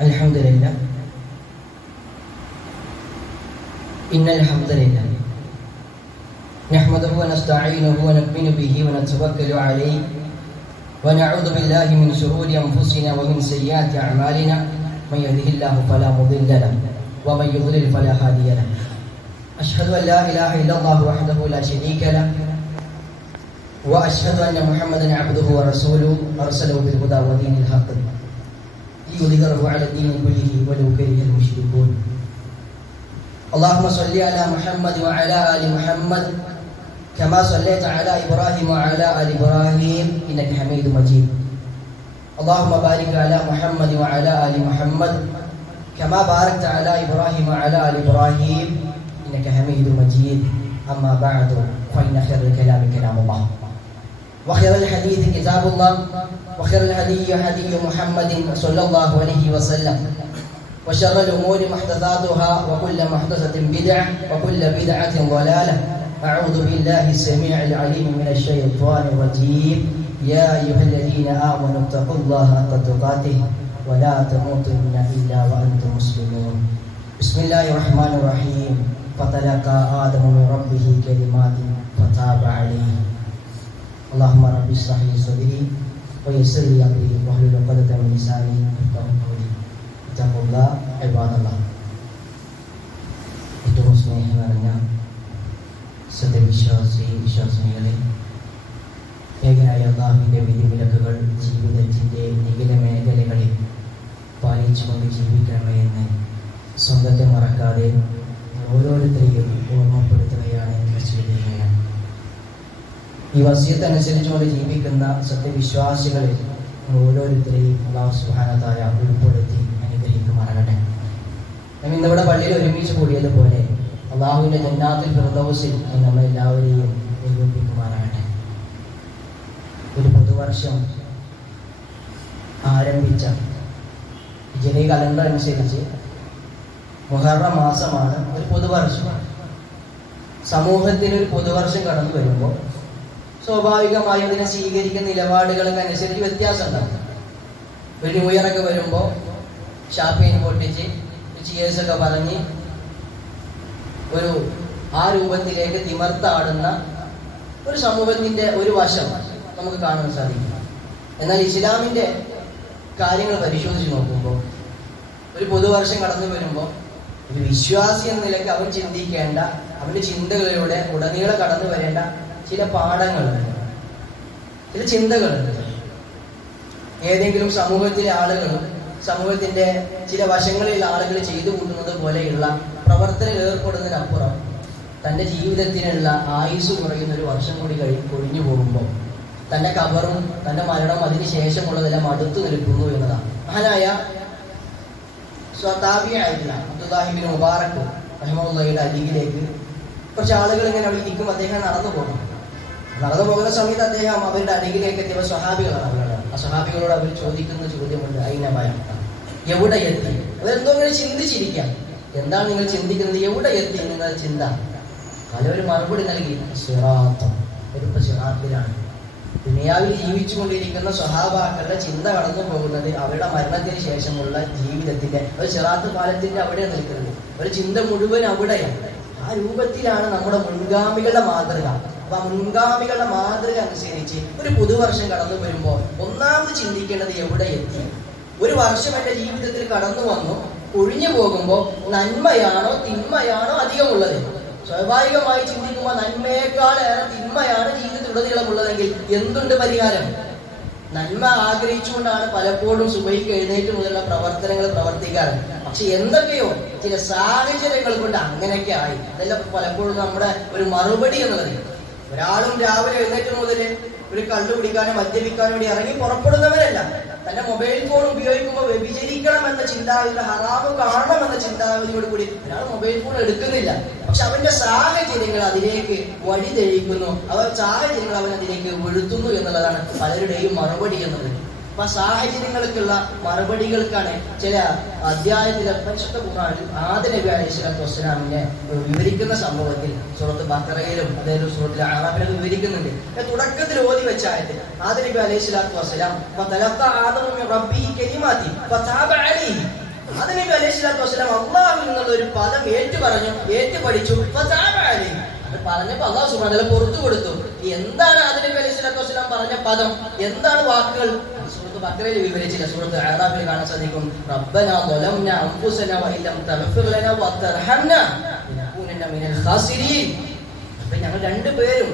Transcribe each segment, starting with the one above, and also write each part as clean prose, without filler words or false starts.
الحمد لله إن الحمد لله نحمده ونستعينه ونؤمن به ونتوكل عليه ونعوذ بالله من شرور أنفسنا ومن سيئات أعمالنا من يهده الله فلا مضل له ومن يضلل فلا هادي له أشهد أن لا إله إلا الله وحده لا شريك له وأشهد أن محمدا عبده ورسوله أرسله بالهدى ودين الحق ليظهره على الدين كله ولو كره المشركون اللهم صل على محمد وعلى آل محمد كما صليت على إبراهيم وعلى آل إبراهيم إنك حميد مجيد اللهم بارك على محمد وعلى آل محمد كما باركت على إبراهيم وعلى آل إبراهيم إنك حميد مجيد أما بعد فإن خير الكلام كلام الله وخير الحديث كتاب الله وخير الهدي هدي محمد صلى الله عليه وسلم وشر الأمور محدثاتها وكل محدثة بدعة وكل بدعة ضلالة أعوذ بالله السميع العليم من الشيطان الرجيم يا أيها الذين آمنوا اتقوا الله حق تقاته ولا تموتن إلا وأنتم مسلمون بسم الله الرحمن الرحيم فتلقى آدم من ربه كلمات فتاب عليه اللهم رب اشرح لي صدري ويسر لي أمري واحلل عقدة من لساني يفقهوا قولي اتقوا الله عباد الله. ഏറ്റവും സ്നേഹം നിറഞ്ഞ സത്യവിശ്വാസികളെ, ഏകനായ അല്ലാഹുവിന്റെ വിധിവിലക്കുകൾ ജീവിതത്തിന്റെ നിഖില മേഖലകളിൽ പാലിച്ചുകൊണ്ട് ജീവിക്കണമേ എന്ന് സ്വന്തത്തെ മറക്കാതെ ഓരോരുത്തരെയും ഓർമ്മപ്പെടുത്തുകയാണ് ചെയ്യുകയാണ്. ഈ വസിയത്ത് അനുസരിച്ചുകൊണ്ട് ജീവിക്കുന്ന സത്യവിശ്വാസികളിൽ ഓരോരുത്തരെയും അല്ലാഹു സുബ്ഹാനഹു വ തആല ഉൾപ്പെടുത്തി അനുഗ്രഹിക്കുമാറാകട്ടെ. നാം ഇന്നിവിടെ പള്ളിയിൽ ഒരുമിച്ച് കൂടിയതുപോലെ അല്ലാഹുവിന്റെ ജന്നാത്തുൽ ഫിർദൗസിൽ നമ്മളെല്ലാവരെയും ഒരുമിപ്പിക്കുമാറാകട്ടെ. ഒരു പുതുവർഷം ആരംഭിച്ച ഹിജ്രി കലണ്ടർ അനുസരിച്ച് മുഹറം മാസമാണ് ഒരു പുതുവർഷം. സമൂഹത്തിന് ഒരു പുതുവർഷം കടന്നു വരുമ്പോൾ സ്വാഭാവികമായി അതിനെ സ്വീകരിക്കുന്ന നിലപാടുകൾക്ക് അനുസരിച്ച് വ്യത്യാസം ഉണ്ടാകും. ഒരു ന്യൂ ഇയർ ഒക്കെ വരുമ്പോൾ ഷാപ്പിന് പൊട്ടിച്ച് ചിയേഴ്സ് ഒക്കെ പറഞ്ഞ് ഒരു ആ രൂപത്തിലേക്ക് തിമർത്താടുന്ന ഒരു സമൂഹത്തിന്റെ ഒരു വശം നമുക്ക് കാണാൻ സാധിക്കും. എന്നാൽ ഇസ്ലാമിന്റെ കാര്യങ്ങൾ പരിശോധിച്ച് നോക്കുമ്പോൾ ഒരു പുതുവർഷം കടന്നു വരുമ്പോൾ ഒരു വിശ്വാസി എന്ന നിലയ്ക്ക് അവൻ ചിന്തിക്കേണ്ട, അവന്റെ ചിന്തകളിലൂടെ ഉടനീളം കടന്നു വരേണ്ട ചില പാഠങ്ങളുണ്ട്, ചില ചിന്തകളുണ്ട്. ഏതെങ്കിലും സമൂഹത്തിലെ ആളുകളും സമൂഹത്തിന്റെ ചില വശങ്ങളിലുള്ള ആളുകൾ ചെയ്തു കൂട്ടുന്നത് പോലെയുള്ള പ്രവർത്തനം ഏർപ്പെടുന്നതിനപ്പുറം തൻ്റെ ജീവിതത്തിനുള്ള ആയുസ് കുറയുന്ന ഒരു വർഷം കൂടി കൊഴിഞ്ഞു പോകുമ്പോൾ തൻ്റെ ഖബറും തൻ്റെ മരണവും അതിന് ശേഷമുള്ളതെല്ലാം അടുത്തു നിൽക്കുന്നു എന്നതാണ്. മഹാനായ സ്വതാബിയായിട്ടുള്ള അബ്ദുല്ലാഹി ഇബ്നു മുബാറക് റഹിമഹുല്ലാഹിയുടെ അരികിലേക്ക് കുറച്ച് ആളുകൾ ഇങ്ങനെ അവിടെ ഇരിക്കും. അദ്ദേഹം നടന്നു പോകുന്ന സമയത്ത് അദ്ദേഹം അവരുടെ അരികിലേക്ക് എത്തിയ സ്വഹാബികളാണ്. ആ സ്വഹാബികളോട് അവർ ചോദിക്കുന്ന ചോദ്യമുണ്ട്, അയിനമായ എവിടെ എത്തി? അവരെന്തോ ഇങ്ങനെ ചിന്തിച്ചിരിക്കാം. എന്താണ് നിങ്ങൾ ചിന്തിക്കുന്നത്? എവിടെ എത്തി നിങ്ങൾ ചിന്ത? പലവർ മറുപടി നൽകി, സിറാത്ത്, ഒരു സിറാത്തിലാണ്. ദുനിയാവിൽ ജീവിച്ചുകൊണ്ടിരിക്കുന്ന സ്വഹാബാക്കളുടെ ചിന്ത കടന്നു പോകുന്നത് അവരുടെ മരണത്തിന് ശേഷമുള്ള ജീവിതത്തിന്റെ ഒരു സിറാത്ത് പാലത്തിന്റെ അവിടെയാണ് നിൽക്കുന്നത്. ഒരു ചിന്ത മുഴുവൻ അവിടെയാണ്. ആ രൂപത്തിലാണ് നമ്മുടെ മുൻഗാമികളുടെ മാതൃക. അപ്പൊ ആ മുൻഗാമികളുടെ മാതൃക അനുസരിച്ച് ഒരു പുതുവർഷം കടന്നു വരുമ്പോൾ ഒന്നാമത് ചിന്തിക്കേണ്ടത് എവിടെ എത്തി? ഒരു വർഷം എന്റെ ജീവിതത്തിൽ കടന്നു വന്നു, ഒഴിഞ്ഞു പോകുമ്പോൾ നന്മയാണോ തിന്മയാണോ അധികമുള്ളത്? സ്വാഭാവികമായി ചിന്തിക്കുമ്പോൾ നന്മയേക്കാളേറെ തിന്മയാണ് ജീവിതത്തിലുടനീളമുള്ളതെങ്കിൽ എന്തുണ്ട് പരിഹാരം? നന്മ ആഗ്രഹിച്ചുകൊണ്ടാണ് പലപ്പോഴും സുബഹിക്ക് എഴുന്നേറ്റ് മുതലുള്ള പ്രവർത്തനങ്ങൾ പ്രവർത്തിക്കാറ്. പക്ഷെ എന്തൊക്കെയോ ചില സാഹചര്യങ്ങൾ കൊണ്ട് അങ്ങനെയൊക്കെ ആയി. അതെല്ലാം പലപ്പോഴും നമ്മുടെ ഒരു മറുപടി എന്നുള്ളത്. ഒരാളും രാവിലെ എഴുന്നേറ്റ് മുതൽ ഒരു കള്ളു കുടിക്കാനോ മദ്യപിക്കാനോ വേണ്ടി ഇറങ്ങി പുറപ്പെടുന്നവരല്ല. തന്റെ മൊബൈൽ ഫോൺ ഉപയോഗിക്കുമ്പോൾ വ്യഭിചരിക്കണം എന്ന ചിന്താഗതി, ഹറാമ് കാണണം എന്ന ചിന്താഗതിയോട് കൂടി ഒരാൾ മൊബൈൽ ഫോൺ എടുക്കുന്നില്ല. പക്ഷെ അവന്റെ സാഹചര്യങ്ങൾ അതിലേക്ക് വഴി തെളിയിക്കുന്നു, സാഹചര്യങ്ങൾ അവൻ അതിലേക്ക് വീഴ്ത്തുന്നു എന്നുള്ളതാണ് പലരുടെയും മറുപടി എന്നുള്ളത്. അപ്പൊ സാഹചര്യങ്ങൾക്കുള്ള മറുപടികൾക്കാണ് ചില അധ്യായത്തിലെ പരിശുദ്ധ ഖുർആനിൽ ആദം നബി അലൈഹി സ്വലാത്തു വസ്സലാമിനെ വിവരിക്കുന്ന സംഭവത്തിൽ സൂറത്ത് ബഖറയിലും അതായത് സൂറത്തിൽ അറാഫിലും വിവരിക്കുന്നുണ്ട്. തുടക്കത്തിൽ ഓതി വെച്ച ആയത്തിൽ ആദം നബി അലൈഹി സ്വലാത്തു വസ്സലാം ഫതലഖ ആദമു മിൻ റബ്ബിഹി കലിമാത്തിൻ ഫതബ അലൈഹി ആദം നബി അലൈഹിസ്സലാത്തു വസ്സലാം അല്ലാഹു എന്നുള്ള ഒരു പദം ഏറ്റു പഠിച്ചു. അത് പറഞ്ഞപ്പോ അല്ലാഹു സുബ്ഹാനഹു വ തആല പുറത്തു കൊടുത്തു. എന്താണ് ആദം നബി അലൈഹിസ്സലാത്തു വസ്സലാം പറഞ്ഞ പദം, എന്താണ് വാക്കുകൾ? സൂറത്ത് ബഖറയിൽ വിവരിച്ചില്ല. സൂറത്ത് അഅറാഫിൽ കാണാൻ സാധിക്കും, റബ്ബനാ ളലംനാ അൻഫുസനാ വഇല്ലം തഗ്ഫിർ ലനാ വതർഹംനാ ലനകൂനന്ന മിനൽ ഖാസിരീൻ. അപ്പൊ ഞങ്ങൾ രണ്ടുപേരും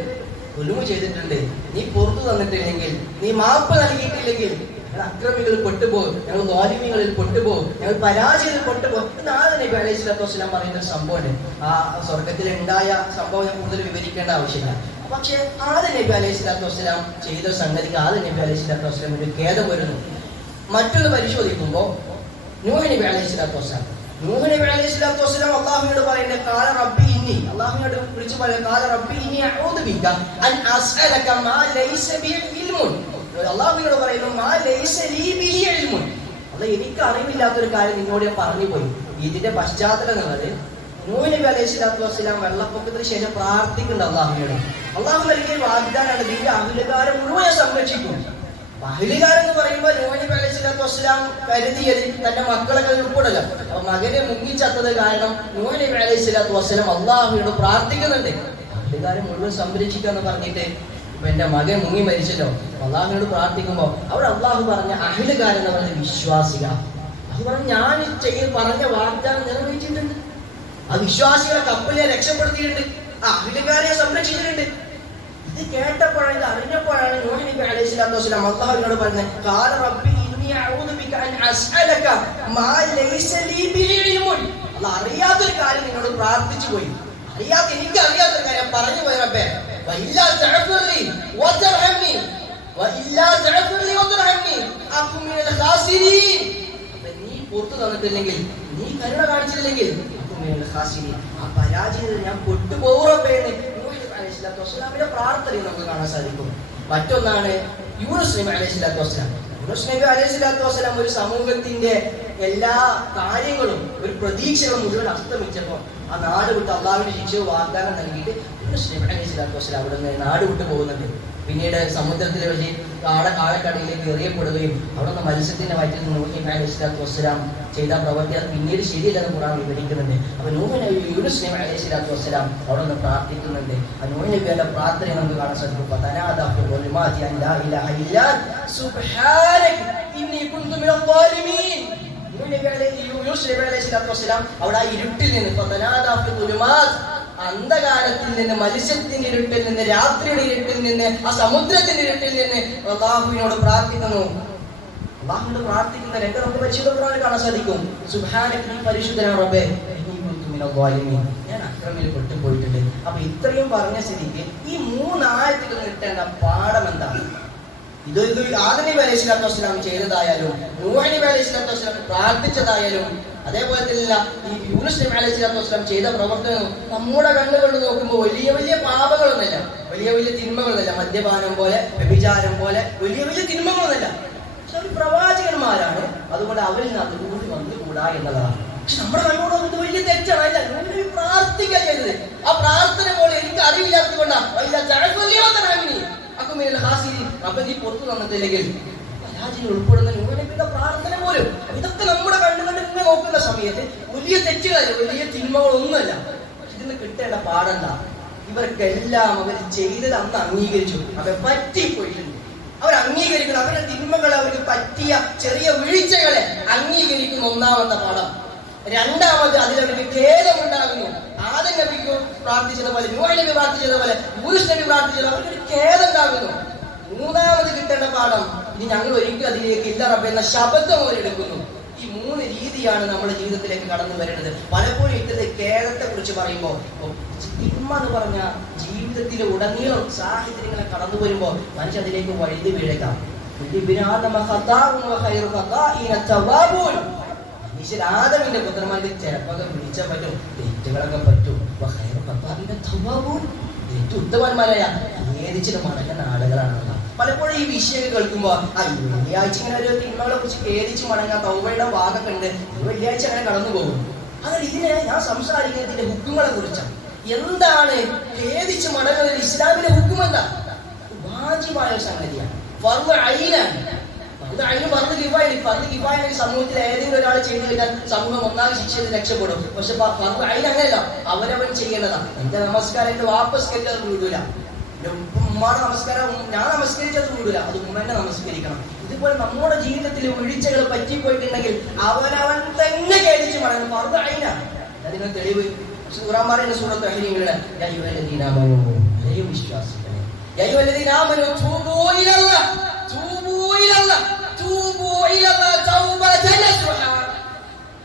ഉലുമ ചെയ്തിട്ടുണ്ട്, നീ പുറത്തു തന്നിട്ടില്ലെങ്കിൽ, നീ മാപ്പ് നൽകിയിട്ടില്ലെങ്കിൽ ഞങ്ങൾ അക്രമികളിൽ പെട്ടുപോകും, ഞങ്ങൾ ളാലിമീങ്ങളിൽ പെട്ടുപോകും, ഞങ്ങൾ പരാജയത്തിൽ പെട്ടുപോകും. ആദം നബി അലൈഹിസ്സലാത്തു വസ്സലാം പറയുന്ന ഒരു സംഭവമുണ്ട്. ആ സ്വർഗത്തിൽ ഉണ്ടായ സംഭവം ഞാൻ കൂടുതൽ വിവരിക്കേണ്ട ആവശ്യമില്ല. പക്ഷെ ആദം നബി അലൈഹിസ്സലാത്തു വസ്സലാം ചെയ്ത സംഗതിക്ക് ആദം നബി അലൈഹിസ്സലാത്തു വസ്സലാം ഒരു ഖേദം വരുന്നു. മറ്റൊന്ന് പരിശോധിക്കുമ്പോൾ നൂഹ് നബി അലൈഹിസ്സലാത്തു വസ്സലാം അള്ളാഹുവിനോട് പറയുന്നത്, ഖാല റബ്ബി ഇന്നി, അള്ളാഹുവിനോട് വിളിച്ചു പറയുന്നത്, ഖാല റബ്ബി ഇന്നി അഊദു ബിക അൻ അസ്അലക മാ ലൈസ ബി ഇൽമുൻ. അള്ളാഹുവിനോട് പറയുന്നു, മാ ലൈസ ലീ ബിഹി ഇൽമുൻ. അല്ലാഹ്, എനിക്ക് അറിവില്ലാത്തൊരു കാര്യം നിന്നോട് ഞാൻ പറഞ്ഞു പോയി. ഇതിന്റെ പശ്ചാത്തലം എന്നുള്ളത്, നൂഹ് നബി അലൈഹിസ്സലാത്തു വസ്സലാം വെള്ളപ്പൊക്കത്തിന് ശേഷം പ്രാർത്ഥിക്കുന്നുണ്ട് അള്ളാഹുവിനോട്. അള്ളാഹു നൽകിയ വാഗ്ദാനാണ്, നിന്റെ അഹ്ലുകാരെ മുഴുവൻ സംരക്ഷിക്കും. അഹ്ലുകാരെന്ന് പറയുമ്പോൾ നൂഹ് നബി അലൈഹിസ്സലാത്തു വസ്സലാം കരുതിയത് തന്റെ മക്കളെ ഉൾപ്പെടല. അപ്പൊ മകനെ മുങ്ങിച്ചത്തത് കാരണം നൂഹ് നബി അലൈഹിസ്സലാത്തു വസ്സലാം അള്ളാഹുവിനോട് പ്രാർത്ഥിക്കുന്നുണ്ട്, അഹ്ലുകാരെ മുഴുവൻ സംരക്ഷിക്കുക എന്ന് പറഞ്ഞിട്ട്. ഇപ്പൊ എന്റെ മകൻ മുങ്ങി മരിച്ചല്ലോ, അള്ളാഹുവിനോട് പ്രാർത്ഥിക്കുമ്പോ അവിടെ അള്ളാഹു പറഞ്ഞ അഹ്ലുകാരെന്ന് പറഞ്ഞ വിശ്വാസിക. അത് പറഞ്ഞ് ഞാൻ പറഞ്ഞ വാഗ്ദാനം നിറവേറ്റിയിട്ടുണ്ട്. ആ വിശ്വാസികളെ കപ്പലിനെ രക്ഷപ്പെടുത്തിയിട്ടുണ്ട്, ആ അഹ്ലുകാരെ സംരക്ഷിച്ചിട്ടുണ്ട്. ഇത് കേട്ടപ്പോഴാണ്, ഇത് അറിഞ്ഞപ്പോഴാണ് നൂഹ് നബി അലൈഹിസ്സലാത്തു വസ്സലാം അല്ലാഹുവിനോട് പറഞ്ഞത്, ഖാല റബ്ബി ഇന്നി അഊദു ബിക അൻ അസ്അലക മാ ലൈസ ലീ ബിഹി ഇൽമുൻ. അല്ലാഹ്, അറിയാത്തൊരു കാര്യം നിന്നോട് പ്രാർത്ഥിച്ചു പോയി, എനിക്ക് അറിയാത്തൊരു കാര്യം പറഞ്ഞു പോയി റബ്ബേ. വഇല്ലാ തഗ്ഫിർലി വതർഹംനി വഇല്ലാ തഗ്ഫിർലി വതർഹംനി അകും മിനൽ ഖാസിരീൻ. നീ പുറത്തു തന്നിട്ടില്ലെങ്കിൽ, നീ കരുണ കാണിച്ചിട്ടില്ലെങ്കിൽ അകും മിനൽ ഖാസിരീൻ, ആ പരാജയത്തിൽ ഞാൻ പെട്ടുപോകും റബ്ബേ എന്ന് അലൈഹിസ്സലാമിന്റെ പ്രാർത്ഥനയും നമുക്ക് കാണാൻ സാധിക്കും. മറ്റൊന്നാണ് യൂനുസ് നബി അലൈഹിസ്സലാത്തു വസ്സലാം. യൂനുസ് നബി അലൈഹിസ്സലാത്തു വസ്സലാം ഒരു സമൂഹത്തിന്റെ എല്ലാ കാര്യങ്ങളും, ഒരു പ്രതീക്ഷകളും മുഴുവൻ അസ്തമിച്ചപ്പോൾ ആ നാട് വിട്ട് അള്ളാഹുവിന്റെ ശിക്ഷ വാഗ്ദാനം നൽകിയിട്ട് യൂനുസ് നബി അലൈഹിസ്സലാത്തു വസ്സലാം അവിടെ നിന്ന് നാട് വിട്ട് പോകുന്നുണ്ട്. പിന്നീട് സമുദ്രത്തിലെ വലിയ ആഴക്കടയിലേക്ക് എറിയപ്പെടുകയും അവിടെ നിന്ന് മത്സ്യത്തിന്റെ വയറ്റിൽ നിന്ന് നൂഹ് നബി അലൈഹിസ്സലാത്തു വസ്സലാം ചെയ്ത പ്രവൃത്തി അത് പിന്നീട് ശരിയല്ലെന്ന് ഖുർആൻ വിവരിക്കുന്നുണ്ട്. അപ്പൊ യൂനുസ് നബി അലൈഹിസ്സലാത്തു വസ്സലാം അവിടെ നിന്ന് പ്രാർത്ഥിക്കുന്നുണ്ട്. ആ നൂഹ് നബിയുടെ പ്രാർത്ഥനയെ നമുക്ക് കാണാൻ സാധിക്കും. ഫതനാദാ ഫി ളുൽമാതി അൻ ലാ ഇലാഹ ഇല്ലാ സുബ്ഹാനക ഇന്നി കുന്തു മിനൽ ളാലിമീൻ. യൂനുസ് നബി അലൈഹിസ്സലാത്തു വസ്സലാം അവിടെ ആ ഇരുട്ടിൽ നിന്ന്, ഫതനാദാ ഫി ളുൽമാത്, അന്ധകാരത്തിൽ നിന്ന്, മത്സ്യത്തിന്റെ ഇരുട്ടിൽ നിന്ന്, രാത്രിയുടെ ഇരുട്ടിൽ നിന്ന്, ആ സമുദ്രത്തിന്റെ ഇരുട്ടിൽ നിന്ന് അല്ലാഹുവിനോട് പ്രാർത്ഥിക്കുന്നു. അല്ലാഹുവിനോട് പ്രാർത്ഥിക്കുന്ന രണ്ട് നമുക്ക് പരിശുദ്ധ ഖുർആനിൽ കാണാൻ സാധിക്കും. സുബ്ഹാനക, നീ പരിശുദ്ധനാണ് റബ്ബേ, ഇന്നി കുന്തു മിനൽ ളാലിമീൻ, ഞാൻ അക്രമിയിൽ പെട്ടുപോയിട്ടുണ്ട്. അപ്പൊ ഇത്രയും പറഞ്ഞ സ്ഥിതിക്ക് ഈ മൂന്നായത്തുകൾ കിട്ടേണ്ട പാഠം എന്താണ്? ഇത് ആദം നബി അലൈഹിസ്സലാത്തു വസ്സലാം ചെയ്തതായാലും, നൂഹ് നബി അലൈഹിസ്സലാത്തു വസ്സലാം പ്രാർത്ഥിച്ചതായാലും, അതേപോലെ തന്നെ ഈ യൂനുസ് നബി അലൈഹിസ്സലാത്തു വസ്സലാം ചെയ്ത പ്രവർത്തനം നമ്മുടെ കണ്ണുകൊണ്ട് നോക്കുമ്പോൾ വലിയ വലിയ പാപങ്ങളൊന്നുമില്ല, വലിയ വലിയ തിന്മകളൊന്നുമില്ല. മദ്യപാനം പോലെ, വ്യഭിചാരം പോലെ വലിയ വലിയ തിന്മകളൊന്നുമില്ല. പക്ഷെ അവർ പ്രവാചകന്മാരാണ്, അതുകൊണ്ട് അവരിൽ നിന്ന് അതുകൂടി വന്നുകൂടാ എന്നുള്ളതാണ്. പക്ഷെ നമ്മുടെ കണ്ണോട് വന്നിട്ട് വലിയ തെറ്റാണ്. അല്ല, പ്രാർത്ഥിക്കുക ചെയ്തത്. ആ പ്രാർത്ഥന പോലെ എനിക്ക് അറിവില്ലാത്തത് കൊണ്ടാണ് നീ പുറത്തു തന്നിട്ടില്ലെങ്കിൽ പരാജയം ഉൾപ്പെടുന്ന നൂഹ്നബിയുടെ പ്രാർത്ഥന പോലും. ഇതൊക്കെ നമ്മുടെ കണ്ണുകൊണ്ട് ഇങ്ങനെ നോക്കുന്ന സമയത്ത് വലിയ തെറ്റുകളല്ല, വലിയ തിന്മകളൊന്നുമല്ല. ഇതിന് കിട്ടേണ്ട പാടെന്താ? ഇവർക്കെല്ലാം അവർ ചെയ്തത് അന്ന് അംഗീകരിച്ചു, അവർ പറ്റിപ്പോയിട്ടുണ്ട്. അവർ അംഗീകരിക്കണം, അവരുടെ തിന്മകളെ, അവർക്ക് പറ്റിയ ചെറിയ വീഴ്ചകളെ അംഗീകരിക്കുന്ന ഒന്നാമത്തെ പാഠം. രണ്ടാമത് അതിലവർക്ക് ഖേദമുണ്ടാകുന്നു. ആദം നബിക്ക് പ്രാർത്ഥിച്ചതുപോലെ, നൂഹ് നബി പ്രാർത്ഥിച്ചതുപോലെ, യൂനുസ് നബി പ്രാർത്ഥിച്ചതുപോലെ അവർക്കൊരു ഖേദം ഉണ്ടാകുന്നു. മൂന്നാമത് കിട്ടേണ്ട പാഠം, ഇനി ഞങ്ങൾ ഒരിക്കലും അതിലേക്ക് ഇല്ല റബ്ബേ എന്ന ശബ്ദം അവരെടുക്കുന്നു. ഈ മൂന്ന് രീതിയാണ് നമ്മുടെ ജീവിതത്തിലേക്ക് കടന്നു വരുന്നത്. പലപ്പോഴും ഇത്തരത്തിൽ ഖേദത്തെ കുറിച്ച് പറയുമ്പോൾ, തിന്മ എന്ന് പറഞ്ഞ ജീവിതത്തിലെ ഉടനീളം സാഹചര്യങ്ങളെ കടന്നു വരുമ്പോൾ മനുഷ്യൻ അതിലേക്ക് വഴുതി വീഴേക്കാം. ആദമിന്റെ പുത്രന്മാർക്ക് ചിലപ്പോൾ വിളിച്ചാൽ പറ്റും, തെറ്റുകളൊക്കെ പറ്റും. ഏറ്റവും ഉത്തമന്മാരായ ഖേദിച്ചിട്ട് മടങ്ങുന്ന ആളുകളാണ്. പലപ്പോഴും ഈ വിഷയം കേൾക്കുമ്പോൾ വെള്ളിയാഴ്ച ഇങ്ങനെ ഒരു തിന്മകളെ കുറിച്ച് ഖേദിച്ച് മടങ്ങാൻ തൗബയുടെ ഭാഗമൊക്കെ ഉണ്ട്, വെള്ളിയാഴ്ച അങ്ങനെ കടന്നു പോകും. അതായത് ഇതിനെ ഞാൻ സംസാരിക്കുന്നത് ഇതിന്റെ ഹുക്കുങ്ങളെ കുറിച്ചാണ്. എന്താണ് ഖേദിച്ച് മടങ്ങുന്നത്? ഇസ്ലാമിലെ ഹുക്കും എന്താ? വാജിബായ സംഗതിയാണ്, ഫർദ് ഐനാണ്. ഇത് അതിന് ഫർദ് കിഫായ സമൂഹത്തിൽ ഏതെങ്കിലും ഒരാൾ ചെയ്തു കഴിഞ്ഞാൽ സമൂഹം ഒന്നാകെ ശിക്ഷ ചെയ്ത് രക്ഷപ്പെടും. പക്ഷെ ഫർദ് ഐൻ അങ്ങനെയല്ല, അവരവൻ ചെയ്യേണ്ടതാണ്. എന്റെ നമസ്കാരം എന്റെ വാപ്പസ്കരിച്ചത് വീടൂല, ഉമ്മാടെ നമസ്കാരം ഞാൻ നമസ്കരിച്ചത് വീടൂല, അത് ഉമ്മനെ നമസ്കരിക്കണം. ഇതുപോലെ നമ്മുടെ ജീവിതത്തിൽ വീഴ്ചകൾ പറ്റിപ്പോയിട്ടുണ്ടെങ്കിൽ അവനവൻ തന്നെ ഖേദിച്ച് മടങ്ങും. ഫർദ് ഐനാണ്. അതിന് തെളിവ് ഖുർആൻ പറയുന്ന സൂറത്തുൽ അഹ്‌രീമിലെ യാ അയ്യുഹല്ലദീന ആമനൂ, ഹേ വിശ്വാസികളെ, യാ അയ്യുഹല്ലദീന ആമനൂ തൂബൂ ഇലല്ലാഹ്, തൂബൂ ഇലല്ലാഹ്, തൂബൂ ഇലല്ലാഹ് തൗബതൻ നസുഹാ.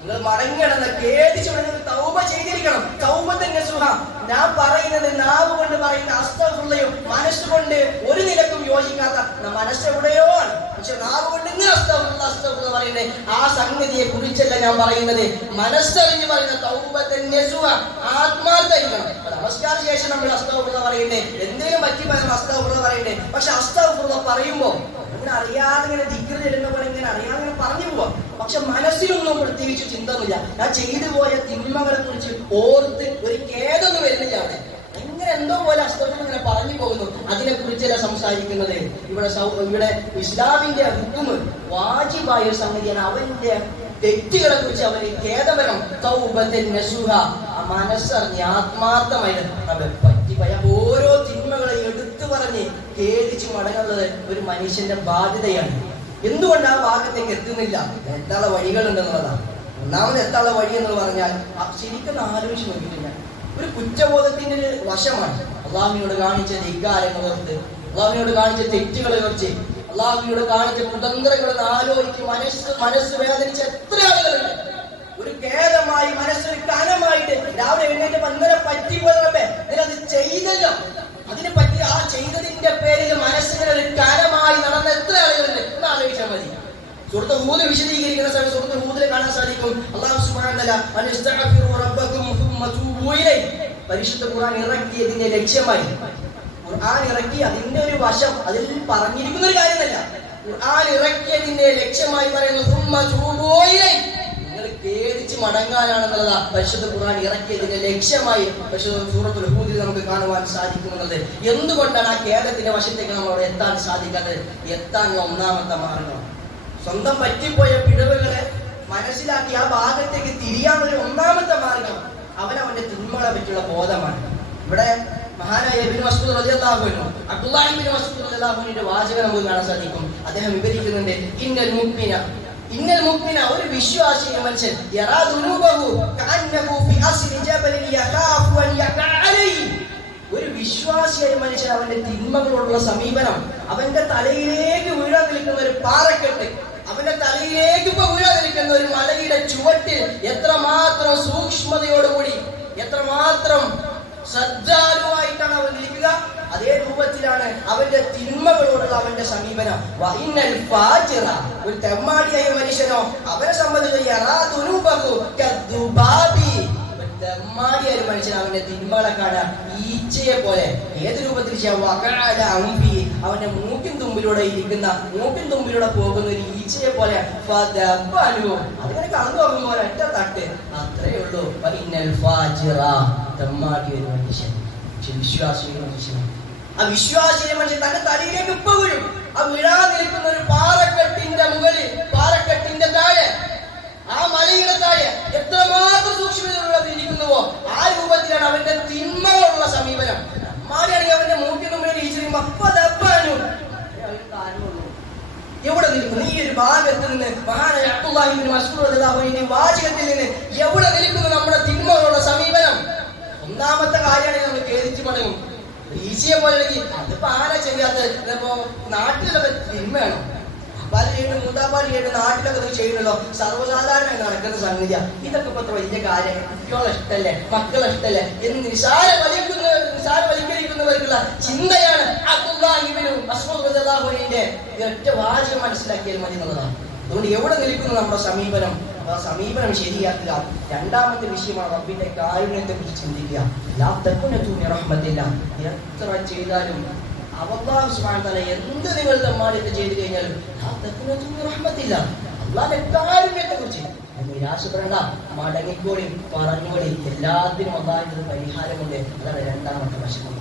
നിങ്ങൾ മടങ്ങണം, ഖേദിച്ച് മടങ്ങുന്നത് തൗബ ചെയ്തിരിക്കണം. തൗബതൻ നസുഹാ. ഞാൻ പറയുന്നത് നാവ് കൊണ്ട് പറയുന്ന അസ്തഗ്ഫിറുള്ളയും മനസ്സുകൊണ്ട് ഒരു നിലക്കും യോജിക്കാത്ത മനസ്സെവിടെയോ ആണ്. പക്ഷെ നാവ് കൊണ്ട് ഇങ്ങനെ അസ്തഗ്ഫിറുള്ള പറയുന്നത് ആ സംഗതിയെ കുറിച്ചല്ല ഞാൻ പറയുന്നത്. മനസ്സറിഞ്ഞ് പറയുന്ന തൗബതൻ നസുഹാ, ആത്മാർത്ഥമായിരിക്കണം. നമസ്കാര ശേഷം നമ്മൾ അസ്തഗ്ഫിറുള്ള പറയുന്നത്, എന്തെങ്കിലും പറ്റി പറയുന്ന അസ്തഗ്ഫിറുള്ള പറയുന്നത്. പക്ഷെ അസ്തഗ്ഫിറുള്ള പറയുമ്പോ അങ്ങനെ അറിയാതെ ഇങ്ങനെ ദിക്ർ ചെല്ലുന്ന പോലെ ഇങ്ങനെ അറിയാതെ ഇങ്ങനെ പറഞ്ഞു പോവാം. പക്ഷെ മനസ്സിലൊന്നും പ്രത്യേകിച്ച് ചിന്തമില്ല. ഞാൻ ചെയ്തു പോയ തിന്മകളെ കുറിച്ച് ഓർത്ത് ഒരു ഖേദമൊന്നും വരുന്നില്ല. അവിടെ എങ്ങനെ എന്തോ പോലെ അസ്തഗ്ഫിറുള്ള ഇങ്ങനെ പറഞ്ഞു പോകുന്നു. അതിനെ കുറിച്ചല്ല സംസാരിക്കുന്നത്. ഇവിടെ ഇസ്ലാമിന്റെ ഹുക്മ് വാജിബായ ഒരു സംഗതിയാണ്. അവന്റെ തെറ്റുകളെ കുറിച്ച് അവന് ഖേദപരം തൗബതൻ നസുഹാ, മനസ്സറിഞ്ഞ് ആത്മാർത്ഥമായി പറ്റിപ്പോയ ഓരോ തിന്മകളെ എടുത്തു പറഞ്ഞ് ഖേദിച്ച് മടങ്ങുന്നത് ഒരു മനുഷ്യന്റെ ബാധ്യതയാണ്. എന്തുകൊണ്ട് ആ ഭാഗത്തേക്ക് എത്തുന്നില്ല? എത്താനുള്ള വഴികളുണ്ടെന്നുള്ളതാണ്. ഒന്നാമത് എത്താനുള്ള വഴി എന്ന് പറഞ്ഞാൽ ശരിക്കും ആലോചിച്ച് നോക്കിയിട്ടില്ല. ഒരു കുറ്റബോധത്തിന്റെ ഒരു വശമാണ്. അള്ളാഹുവിനോട് കാണിച്ച ധിക്കാരങ്ങൾ ഓർത്ത്, അള്ളാഹുവിനോട് കാണിച്ച തെറ്റുകളെ കുറിച്ച്, അള്ളാഹുവിനോട് കാണിച്ച കുതന്ത്രങ്ങൾ ആലോചിച്ച് മനസ്സ് വേദനിച്ച എത്ര ആളുകളുണ്ട്. ഒരു ഖേദമായി മനസ്സൊരു കനമായിട്ട് രാവിലെ എഴുന്നേറ്റ് അങ്ങനെ പറ്റിപ്പോയേ നിനത് ചെയ്തല്ലോ, അതിനെ പറ്റി ആ ചെയ്തതിന്റെ പേരിൽ മനസ്സിന് ഒരു കനമായി നടന്ന എത്ര ആളുകളുണ്ട് എന്ന് ആലോചിച്ചാൽ മതി. സൂറത്ത് ഹൂദ് വിശദീകരിക്കുന്ന സമയത്ത് സൂറത്ത് ഹൂദിൽ കാണാൻ സാധിക്കും അല്ലാഹു സുബ്ഹാനഹു വ തആല അനിസ്തഗ്ഫിറു റബ്ബക്കും സുമ്മ തൂബൂ ഇലൈഹി. പരിശുദ്ധ ഖുർആൻ ഇറക്കിയതിന്റെ ലക്ഷ്യമായി, ഖുർആൻ ഇറക്കി അതിന്റെ ഒരു വശം അതിൽ പറഞ്ഞിരിക്കുന്ന ഒരു കാര്യമല്ല. ഖുർആൻ ഇറക്കിയതിന്റെ ലക്ഷ്യമായി പറയുന്നു സുമ്മ തൂബൂ ഇലൈഹി, നിങ്ങൾ ഖേദിച്ച് മടങ്ങാനാണെന്നുള്ളതാ പരിശുദ്ധ ഖുർആൻ ഇറക്കിയതിന്റെ ലക്ഷ്യമായി പരിശുദ്ധ സൂറത്തുൽ ഹൂദിൽ നമുക്ക് കാണുവാൻ സാധിക്കുന്നത്. എന്തുകൊണ്ടാണ് ആ ഖേദത്തിന്റെ വശത്തേക്ക് നമ്മൾ അവിടെ എത്താൻ സാധിക്കാത്തത്? എത്താനുള്ള ഒന്നാമത്തെ മാർഗം സ്വന്തം പറ്റിപ്പോയ പിഴവുകളെ മനസ്സിലാക്കി ആ ഭാഗത്തേക്ക് തിരിയാനൊരു ഒന്നാമത്തെ മാർഗം അവനവന്റെ തിന്മകളെ പറ്റിയുള്ള ബോധമാണ്. ഇവിടെ മഹാനായ ഇബ്നു മസ്ഊദ് റളിയല്ലാഹു അൻഹു, അബ്ദുല്ലാഹി ഇബ്നു മസ്ഊദ് റളിയല്ലാഹു അൻഹുവിന്റെ വാചകം നമുക്ക് കാണാൻ സാധിക്കും. അദ്ദേഹം വിവരിക്കുന്നുണ്ട്, ഇന്നൽ മുഅ്മിന, ഒരു വിശ്വാസിയെ മനുഷ്യൻ യറാ ദുനൂബഹു കഅന്നഹു ഫി അസ്രി ജബലിൻ യഖാഫു അൻ യഖഅ അലൈഹി. ഒരു വിശ്വാസിയായ മനുഷ്യൻ അവന്റെ തിന്മകളോടുള്ള സമീപനം, അവന്റെ തലയിലേക്ക് വീഴാൻ നിൽക്കുന്ന ഒരു പാറക്കെട്ട്, അവന്റെ തലയിലേക്ക് ഇപ്പൊ വീഴാൻ നിൽക്കുന്ന ഒരു മലയുടെ ചുവട്ടിൽ എത്രമാത്രം സൂക്ഷ്മതയോടുകൂടി എത്രമാത്രം ശ്രദ്ധാലുവായിട്ടാണ് അവൻ നിൽക്കുക, അതേ രൂപത്തിലാണ് അവന്റെ തിന്മകളോടുള്ള അവന്റെ സമീപനം. വഇന്നൽ ഫാജിറ, ഒരു തെമ്മാടിയായ മനുഷ്യനോ അവനെ സംബന്ധിച്ച് യറാ ദുനൂബഹു കദ്ദുബാബി, തെമ്മാടിയായ ഒരു മനുഷ്യൻ അവന്റെ തിന്മകളെ കാണാൻ ഈച്ചയെ പോലെ ഏത് രൂപത്തിൽ അവന്റെ മൂക്കിൻ തുമ്പിലൂടെ പോകുന്ന ഒരു ഈച്ചയെ പോലെ അതിങ്ങനെ കടന്നു പോകുന്ന പോലെ ഒറ്റ തട്ട്, അത്രയേ ഉള്ളൂ. തെമ്മാടി ഒരു മനുഷ്യൻ, വിശ്വാസിയുടെ മനുഷ്യൻ. ആ വിശ്വാസിയെ മനുഷ്യൻ തന്റെ തലയിലേക്ക് ഇപ്പൊ വീഴും. ആ വീഴാൻ നിൽക്കുന്ന ഒരു പാറക്കെട്ടിന്റെ മുകളിൽ, പാറക്കെട്ടിന്റെ താഴെ, ആ മലയുടെ താഴെ എത്രമാത്രം സൂക്ഷ്മതയോടെ ഇരിക്കുന്നുവോ ആ രൂപത്തിലാണ് അവന്റെ തിന്മകളുള്ള സമീപനം. അമ്മാടിയാണെങ്കിൽ അവന്റെ മൂക്കിന് മുമ്പിൽ ഈശ്വരിക്കുമ്പോ എവിടെ നിൽക്കുന്നു? ഈ ഒരു ഭാഗത്ത് നിന്ന് മഹാനായ അബ്ദുല്ലാഹി ഇബ്നു മസ്ഊദ് റളിയല്ലാഹു അൻഹു വാചകത്തിൽ നിന്ന് എവിടെ നിൽക്കുന്നു നമ്മുടെ തിന്മകളുള്ള സമീപനം? ഒന്നാമത്തെ കാര്യമാണ് നമ്മൾ ഖേദിച്ചു മടങ്ങും. ഈശയെ പോലെ അതിപ്പോ ആരാ ചെയ്യാത്തത്? ഇപ്പോ നാട്ടിലൊക്കെ തിന്മയാണോ? പലരും മൂത്താപ്പാടിയായിട്ട് നാട്ടിലൊക്കെ ചെയ്യുന്നല്ലോ, സർവ്വസാധാരണമായി നടക്കുന്ന സംഗതിയാ. ഇതൊക്കെ ഇപ്പൊ വലിയ കാര്യം, കുട്ടികളെ ഇഷ്ടല്ലേ, മക്കളെ ഇഷ്ടല്ലേ എന്ന് നിസാരവൽക്കരിക്കുന്നവർക്കുള്ള ചിന്തയാണ് അബ്ദുല്ലാഹി ഇബ്നു മസ്ഊദ് റളിയല്ലാഹു അൻഹുവിന്റെ ഒറ്റ വാചകം മനസ്സിലാക്കിയാൽ മതി എന്നുള്ളതാണ്. അതുകൊണ്ട് എവിടെ നിൽക്കുന്നു നമ്മുടെ സമീപനം? ആ സമീപനം ശരിയാക്കുക. രണ്ടാമത്തെ വിഷയമാണ് റബ്ബിന്റെ കാരുണ്യത്തെ കുറിച്ച് ചിന്തിക്കുക. ലാ തഖ്നതു മിൻ റഹ്മത്തില്ലാഹ്, എത്ര ചെയ്താലും അല്ലാഹു സുബ്ഹാനഹു വ തആല എന്ത് നിങ്ങൾ തമ്മാടിയൊക്കെ ചെയ്തു കഴിഞ്ഞാലും ലാ തഖ്നതു മിൻ റഹ്മത്തില്ലാഹ്, അല്ലാഹുവിന്റെ കാരുണ്യത്തെ കുറിച്ച് നിരാശപ്പെടേണ്ട, മടങ്ങിക്കോടി, പറഞ്ഞോടി, എല്ലാത്തിനും അല്ലാഹുവിന്റെ പരിഹാരമുണ്ട്. അതാണ് രണ്ടാമത്തെ വശം.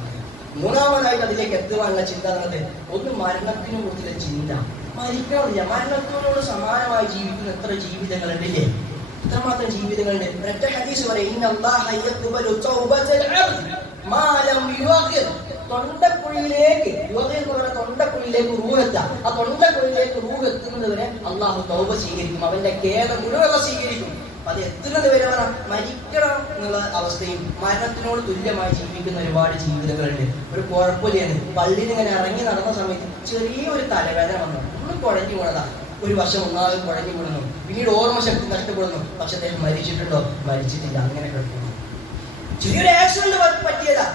മൂന്നാമതായിട്ട് അതിലേക്ക് എത്തുവാനുള്ള ചിന്ത എന്നത് ഒന്ന് മരണത്തിനെ കുറിച്ചുള്ള ചിന്ത. മരിക്കണമെന്നില്ല. മരണത്തോട് സമാനമായി ജീവിക്കുന്ന എത്ര ജീവിതങ്ങളുണ്ടില്ലേ, എത്രമാത്രം ജീവിതങ്ങളുണ്ട്. ഒരൊറ്റ ഹദീസ് പറയും, തൊണ്ടക്കുഴിയിലേക്ക് റൂഹെത്താം. ആ തൊണ്ടക്കുഴിയിലേക്ക് റൂഹെത്തുന്നത് വരെ അള്ളാഹു തൗബ സ്വീകരിക്കും, അവന്റെ ഖേദം മുഴുവൻ സ്വീകരിക്കും. അത് എത്തുന്നത് വരെ മരിക്കണം എന്നുള്ള അവസ്ഥയും മരണത്തിനോട് തുല്യമായി ജീവിക്കുന്ന ഒരുപാട് ജീവിതങ്ങളുണ്ട്. ഒരു കുഴപ്പമില്ലാണ്, പള്ളിയിൽ ഇങ്ങനെ ഇറങ്ങി നടന്ന സമയത്ത് ചെറിയൊരു തലവേദന വന്നു, ഒന്ന് കുഴഞ്ഞു വീണതാ, ഒരു വർഷം ഒന്നാമത് കുഴഞ്ഞു വീണു, പിന്നീട് ഓർമ്മശക്തി നഷ്ടപ്പെടുന്നു. പക്ഷെ അദ്ദേഹം മരിച്ചിട്ടുണ്ടോ? മരിച്ചിട്ടില്ല, അങ്ങനെ കിടക്കുന്നു. ചെറിയൊരു ആക്സിഡന്റ് പറ്റിയതാ,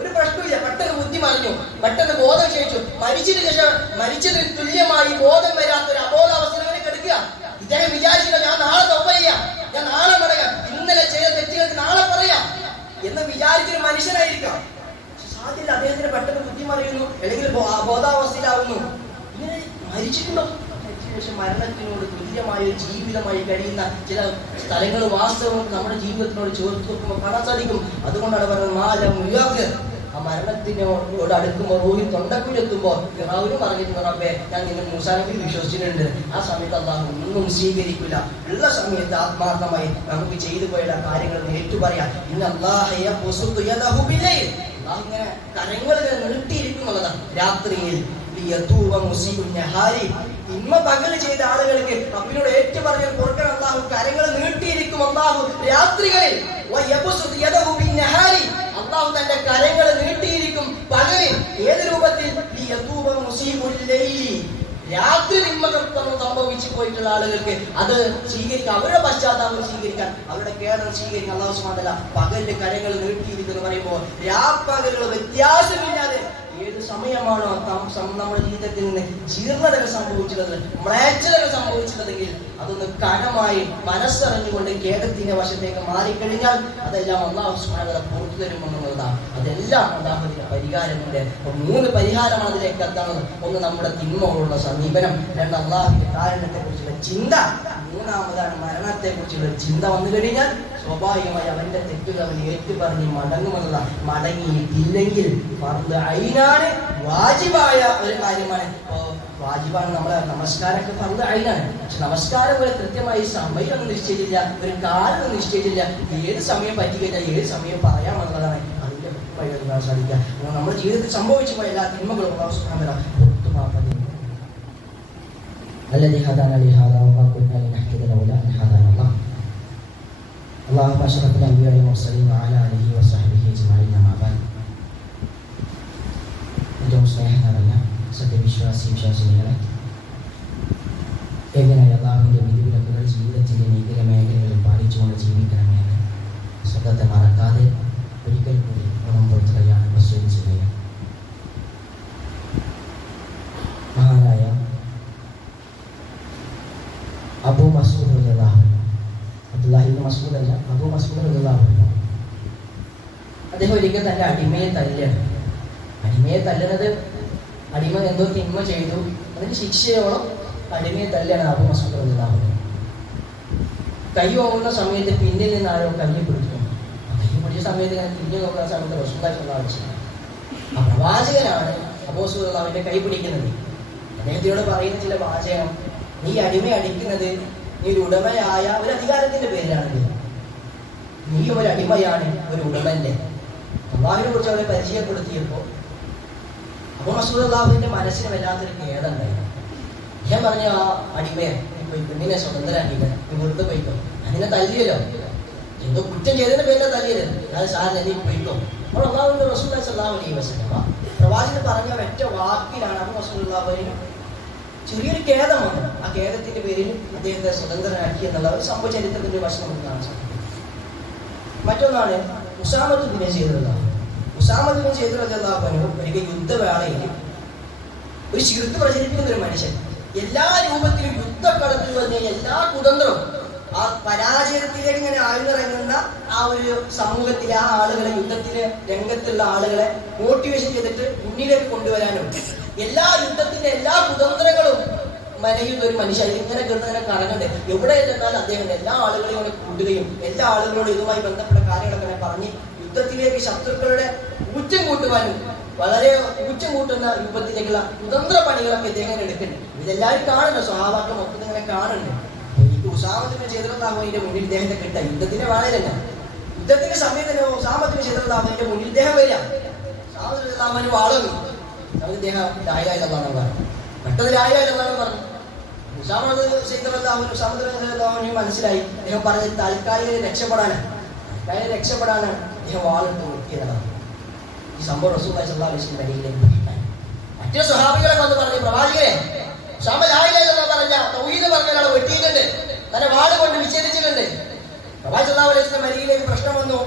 ഒരു പ്രശ്നമില്ല, പെട്ടെന്ന് ബുദ്ധി മറിഞ്ഞു, പെട്ടെന്ന് ബോധം ക്ഷയിച്ചു. മരിച്ചതിന് ശേഷം മരിച്ചതിന് തുല്യമായി ബോധം വരാത്ത ഒരു അബോധാവസ്ഥ കിടക്കുക. ഇദ്ദേഹം വിചാരിച്ചില്ല, ഞാൻ നാളെ തൗബ ചെയ്യാം, ഞാൻ നാളെ പറയാം, ഇന്നലെ ചെയ്ത തെറ്റുകൾക്ക് നാളെ പറയാം എന്ന് വിചാരിച്ചൊരു മനുഷ്യനായിരിക്കാം. സാധ്യത അദ്ദേഹത്തിന് പെട്ടെന്ന് ബുദ്ധി മറിയുന്നു, അല്ലെങ്കിൽ ബോധാവസ്ഥയിലാവുന്നു. ഇങ്ങനെ മരിച്ചിട്ടുണ്ടോ? മരിച്ചതിന് മരണത്തിനോട് തുല്യമായ ഒരു ജീവിതമായി കഴിയുന്ന ചില സ്ഥലങ്ങൾ വാസ്തവം നമ്മുടെ ജീവിതത്തിനോട് ചേർത്ത് വെക്കുമ്പോൾ കാണാൻ സാധിക്കും. അതുകൊണ്ടാണ് പറയുന്നത്, ആ മരണത്തിനോട് അടുക്കുമ്പോൾ റൂഹി തൊണ്ടക്കുഴെത്തുമ്പോൾ ഫിറഔനും പറഞ്ഞിട്ടുണ്ട്, റബ്ബേ ഞാൻ നിന്നെ മൂസാ നബി വിശ്വസിച്ചിട്ടുണ്ട്. ആ സമയത്ത് അല്ലാഹു ഒന്നും സ്വീകരിക്കില്ല. ഉള്ള സമയത്ത് ആത്മാർത്ഥമായി നമുക്ക് ചെയ്തു പോയ കാര്യങ്ങൾ ഏറ്റുപറയാം. ഇങ്ങനെ കരങ്ങൾ നീട്ടിയിരിക്കുന്നുള്ളതാണ് രാത്രിയിൽ. ഇമ്മ പകല് ചെയ്ത ആളുകൾക്ക് റബ്ബിനോട് ഏറ്റു പറഞ്ഞാൽ കൊടുക്കണം. അല്ലാഹു കരങ്ങൾ നീട്ടിയിരിക്കും അല്ലാഹു രാത്രികളിൽ. അല്ലാഹു തന്റെ കരങ്ങൾ നീട്ടിയിരിക്കും പകലിൽ. ഏത് രൂപത്തിൽ? രാത്രി നിമ്മകത്വം സംഭവിച്ചു പോയിട്ടുള്ള ആളുകൾക്ക് അത് സ്വീകരിക്കാൻ, അവരുടെ പശ്ചാത്താപം സ്വീകരിക്കാൻ, അവരുടെ ഖേദം സ്വീകരിക്കാൻ അല്ലാഹു സുബ്ഹാനഹു വ തആല പകലിന്റെ കരങ്ങൾ നീട്ടിയിരിക്കുന്നു പറയുമ്പോൾ രാപ്പകലുകൾ വ്യത്യാസമില്ലാതെ ഏത് സമയമാണോ നമ്മുടെ ജീവിതത്തിൽ നിന്ന് ജീർണതകൾ സംഭവിച്ചിട്ടുള്ളത്, മ്ലേച്ഛതകൾ സംഭവിച്ചിട്ടുണ്ടെങ്കിൽ അതൊന്ന് കനമായി മനസ്സറിഞ്ഞുകൊണ്ട് ഖേദത്തിന്റെ വശത്തേക്ക് മാറിക്കഴിഞ്ഞാൽ അതെല്ലാം അല്ലാഹു സുബ്ഹാനഹു വ തആല പുറത്തു തരുമെന്നുള്ളതാണ്. അതെല്ലാം അല്ലാഹുവിന്റെ പരിഹാരമുണ്ട്. 3 പരിഹാരമാണ് അതിലേക്ക് എത്താനുള്ളത്. ഒന്ന് നമ്മുടെ തിന്മകളുള്ള സമീപനം, 2 അല്ലാഹുവിന്റെ കാരണത്തെ കുറിച്ചുള്ള ചിന്ത, 3ാമതാണ് മരണത്തെ കുറിച്ചുള്ള ചിന്ത. വന്നു കഴിഞ്ഞാൽ സ്വാഭാവികമായി അവന്റെ തെറ്റുകൾ അവൻ ഏറ്റുപറഞ്ഞ് മടങ്ങുമെന്നതാണ്. മടങ്ങിയിട്ടില്ലെങ്കിൽ ഫർദ് ഐനാണ്, വാജിബായ ഒരു കാര്യമാണ്. വാജിബാണ് നമ്മളെ നമസ്കാരമൊക്കെ ഫർദ് ഐനാണ്. പക്ഷെ നമസ്കാരം പോലെ കൃത്യമായി സമയമൊന്നും നിശ്ചയിച്ചില്ല, ഒരു കാലമൊന്നും നിശ്ചയിച്ചില്ല. ഏത് സമയം പറ്റിക്കഴിഞ്ഞാൽ ഏത് സമയം പറയാമെന്നുള്ളതാണ് അതിന്റെ വഴി സാധിക്കുക. നമ്മുടെ ജീവിതത്തിൽ സംഭവിച്ചു പോയ എല്ലാ തിന്മകളും الذي هدانا لهذا وما كنا لنهتدي لولا أن هدانا الله. اللهم أشرف الأنبياء والمرسلين وعلى آله وصحبه أجمعين. ما بعد. ഏറ്റവും സ്നേഹനിറഞ്ഞ സത്യവിശ്വാസികളെ, എങ്ങനെയാണ് അല്ലാഹുവിന്റെ വിധിവിലക്കുകൾ ജീവിതത്തിന്റെ നീതിക മേഖലകളിൽ പാലിച്ചുകൊണ്ട് ജീവിക്കണമെന്ന് സ്വന്തത്തെ മറക്കാതെ ഒരിക്കൽ കൂടി ഓർമ്മപ്പെടുത്തുകയാണ്, വസൂയത്ത് ചെയ്യുക. മഹാനായ അബൂ മസ്ഊദ് റളിയല്ലാഹു അൻഹു, അബ്ദുല്ലാഹി ഇബ്നു മസ്ഊദ് അല്ല, അബൂ മസ്ഊദ് റളിയല്ലാഹു അൻഹു, അദ്ദേഹം ഒരിക്കൽ തന്റെ അടിമയെ തല്ലുകയാണ്. അടിമയെ തല്ലുന്നത്, അടിമ എന്തോ തിന്മ ചെയ്തു, അതിന് ശിക്ഷയോളം അടിമയെ തല്ലാണ് അബൂ മസ്ഊദ് റളിയല്ലാഹു അൻഹു. കൈ ഓങ്ങുന്ന സമയത്ത് പിന്നിൽ നിന്ന് ആരോ കൈ പിടിച്ചു. കൈ പിടിച്ച സമയത്ത് ഞാൻ തിരിഞ്ഞു നോക്കുന്ന സമയത്ത് റസൂലുള്ളാഹി സ്വല്ലല്ലാഹു അലൈഹി വസല്ലം, ആ പ്രവാചകനാണ് അബൂ മസ്ഊദ് റളിയല്ലാഹു അൻഹുവിന്റെ കൈ പിടിക്കുന്നത്. അദ്ദേഹത്തോട് പറയുന്ന ചില വാചകം, നീ അടിമയെ അടിക്കുന്നത് നീ ഒരു ഉടമയായ ഒരു അധികാരത്തിന്റെ പേരിലാണെങ്കിൽ, നീ ഒരു അടിമയാണ് ഒരു ഉടമന്റെ. അല്ലാഹുവിനെ കുറിച്ച് അവരെ പരിചയപ്പെടുത്തിയപ്പോൾ അബൂ മസ്ഊദ് റളിയല്ലാഹുവിന്റെ മനസ്സിന് വല്ലാത്തൊരു ഖേദമുണ്ടായി. ഞാൻ പറഞ്ഞ ആ അടിമയെ പെണ്ണിനെ സ്വതന്ത്രമാക്കിയിട്ട് നീ വെറുതെ പോയിക്കോ, അതിനെ തല്ലിയല്ലോ, എന്തോ കുറ്റം ചെയ്തതിന്റെ പേരിലെ തല്ലിയത്, അത് സാറിന് നീ പോയിക്കോ. അപ്പോൾ അല്ലാഹുവിന്റെ റസൂലുള്ളാഹി സ്വല്ലല്ലാഹു അലൈഹി വസല്ലം പ്രവാചകൻ പറഞ്ഞ ഒറ്റ വാക്കിലാണ് അബൂ മസ്ഊദ് റളിയല്ലാഹു ചെറിയൊരു ഖേദം വന്നു. ആ ഖേദത്തിന്റെ പേരിൽ അദ്ദേഹത്തെ സ്വതന്ത്രനാക്കി എന്നുള്ള ഒരു സംഭവ ചരിത്രത്തിന്റെ വശം നമുക്ക് കാണാൻ സാധിക്കും. മറ്റൊന്നാണ് ഉസാമത്ത് ബിൻ സയ്യിദ് റളിയല്ലാഹു അൻഹു. ഉസാമത്ത് ബിൻ സയ്യിദ് റളിയല്ലാഹു അൻഹു ഒരിക്കൽ യുദ്ധവേളയിൽ ഒരു ശിർക്ക് പ്രചരിപ്പിക്കുന്ന ഒരു മനുഷ്യൻ, എല്ലാ രൂപത്തിലും യുദ്ധക്കളത്തിൽ വന്ന എല്ലാ കുതന്ത്രവും, ആ പരാജയത്തിലേക്ക് ഇങ്ങനെ ആഴ്ന്നിറങ്ങുന്ന ആ ഒരു സമൂഹത്തിലെ ആ ആളുകളെ, യുദ്ധത്തിന് രംഗത്തുള്ള ആളുകളെ മോട്ടിവേഷൻ ചെയ്തിട്ട് മുന്നിലേക്ക് കൊണ്ടുവരാനും എല്ലാ യുദ്ധത്തിന്റെ എല്ലാ കുതന്ത്രങ്ങളും മനയുന്ന ഒരു മനുഷ്യൻ ഇങ്ങനെ കിടന്നതിനെ കറങ്ങണ്ടേ. എവിടെ ചെന്നാലും അദ്ദേഹം എല്ലാ ആളുകളെയും കൂട്ടുകയും എല്ലാ ആളുകളോടും ഇതുമായി ബന്ധപ്പെട്ട കാര്യങ്ങളൊക്കെ പറഞ്ഞ് യുദ്ധത്തിലേക്ക് ശത്രുക്കളുടെ ഊറ്റം കൂട്ടുവാനും വളരെ ഊറ്റം കൂട്ടുന്ന രൂപത്തിലേക്കുള്ള കുതന്ത്ര പണികളൊക്കെ ഇദ്ദേഹം എടുക്കുന്നുണ്ട്. ഇതെല്ലാവരും കാണുന്നു, സ്വഹാബാക്കൾ മൊത്തം ഇങ്ങനെ കാണുന്നുണ്ട്. എനിക്ക് ഉസാമത്തിന് ചെയ്തിട്ടുണ്ടാകുന്നതിന്റെ മുന്നിൽ ഇദ്ദേഹത്തെ കിട്ടാം. യുദ്ധത്തിന്റെ വേളയിലല്ല, യുദ്ധത്തിന്റെ സമയത്ത് തന്നെ ഉസാമത്തിന് ചെയ്തിട്ടുണ്ടാകുന്നതിന്റെ മുന്നിൽ ഇദ്ദേഹം വരിക. ഉസാമത്തിന് വാളുന്നു, ഇദ്ദേഹം ലായിലായില്ലെന്നാണ് പറഞ്ഞു. പെട്ടെന്ന് ലായിലായില്ലെന്നാണ് പറഞ്ഞു. ഉസാമത്തിന് മനസ്സിലായി. അദ്ദേഹം പറഞ്ഞത് താൽക്കാലിക രക്ഷപ്പെടാനാണ് അദ്ദേഹം വാളിട്ട് മുക്കിയതാണ്. ഈ സംഭവം റസൂലുള്ളാഹി സ്വല്ലല്ലാഹു അലൈഹി വസല്ലം അരികിലേക്ക് പോയിട്ടാണ്. മറ്റു സ്വഹാബികളൊക്കെ വന്ന് പറഞ്ഞു, പ്രവാചകരെ ഉസാമ ലാ ഇലാഹ ഇല്ലല്ലാഹ് പറഞ്ഞ തൗഹീദ് പറഞ്ഞ ഒരാളെ വെട്ടിയിട്ടുണ്ട്, തന്നെ വാട് കൊണ്ട് വിച്ഛേദിച്ചിട്ടുണ്ട്. പ്രവാചകൻ സ്വല്ലല്ലാഹു അലൈഹി വസല്ലം അരികിലേക്ക് പ്രശ്നം വന്നു.